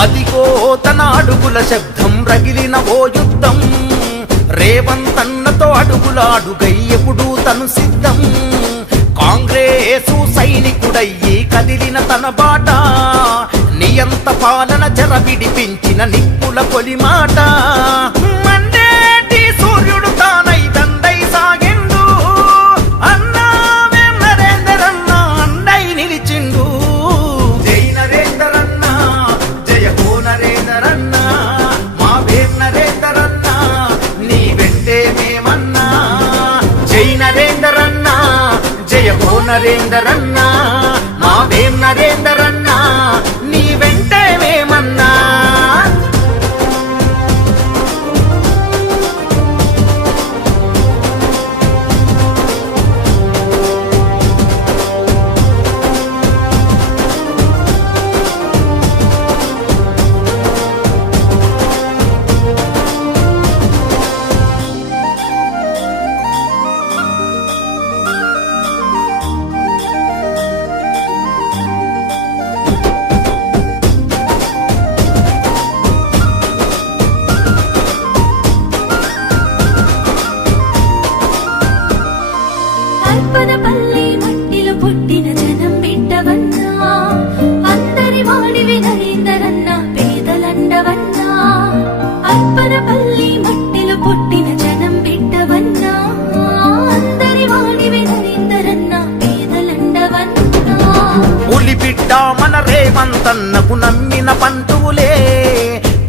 ఆదిగో తన అడుగుల శబ్దం రగిలిన ఓ యుద్ధం, రేవంతన్నతో అడుగులాడుగై ఎప్పుడు తను సిద్ధం. కాంగ్రెసు సైనికుడయ్యి కదిలిన తన బాట, నియంత పాలన చెర విడిపించిన నిప్పుల కొలిమాట. మండేటి సూర్యుడు తానై దండై సాగిండు, అన్నా వేం నరేందర్ అన్న అండై నిలిచిండు. జై నరేందర్ అన్న, జయ హో నరేందర్ అన్న, మా వేం నరేందర్ అన్న నీ వెంటే మేమన్నా. జై నరేందర్ అన్న, జయ హో నరేందర్ అన్న, మా వేం నరేందర్ అన్న నీ వెంటే మేమన్నా. అర్పణపల్లి మట్టిలో పుట్టిన జనం బిడ్డవన్నా, అందరి వాడివి నరేందరన్న పేదలండవన్నా. అర్పణపల్లి మట్టిలో పుట్టిన జనం బిడ్డవన్నా, అందరి వాడివి నరేందరన్న పేదలండవన్నా. పులి బిడ్డ మన రేవంతన్నకు నమ్మిన పంతువులే,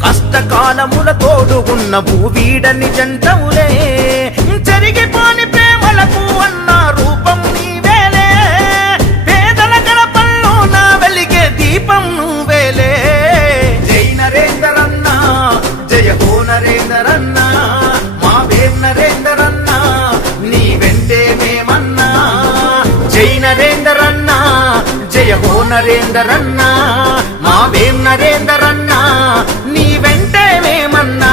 కష్టకాలముల తోడుగున్న భూవీడని జంటవులే. జరిగిపోని ప్రేమలకు అన్న రూపం నీవేలే, పేదల గడపల్లో నా వెలిగే దీపం నువ్వేలే. జై నరేందర్ అన్న, జయ హో నరేందర్ అన్న, మా వేం నరేందర్ అన్న నీ వెంటే మేమన్నా. జై నరేందర్ అన్న, జయ హో నరేందర్ అన్న, మా వేం నరేందర్ అన్న నీ వెంటే మేమన్నా.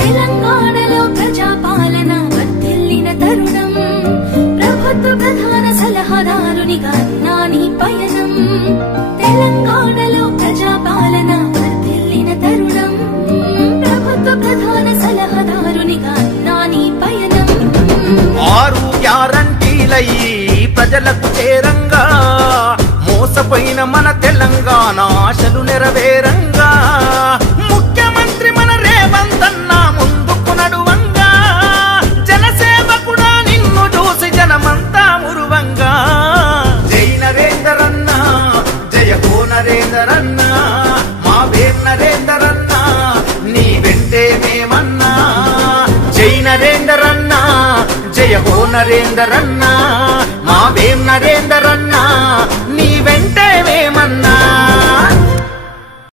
తెలంగాణలో ప్రజాపాలన వర్ధిల్లిన తరుణం, ప్రభుత్వ ప్రధాన సలహాదారునిగా అన్నా నీ పయనం. తెలంగాణలో ప్రజాపాలన వర్ధిల్లిన తరుణం, ప్రభుత్వ ప్రధాన సలహాదారునిగా అన్నా నీ పయనం. 6 గ్యారంటీలయ్యి ప్రజలకు చేరంగా, మోసపోయిన మన తెలంగాణ ఆశలు నెరవేరంగా. ముఖ్యమంత్రి మన రేవంతన్న ముందుకు నడువంగా, జనసేవకుడా నిన్ను చూసి జనమంతా మురువంగా. జై నరేందర్ అన్న, జయ హో నరేందర్ అన్న, మా వేం నరేందర్ అన్న నీ వెంటే మేమన్నా. జై నరేందర్ అన్న, జయ హో నరేందర్ అన్న, మా వేం నరేందర్ అన్న నీ వెంటే మేమన్నా.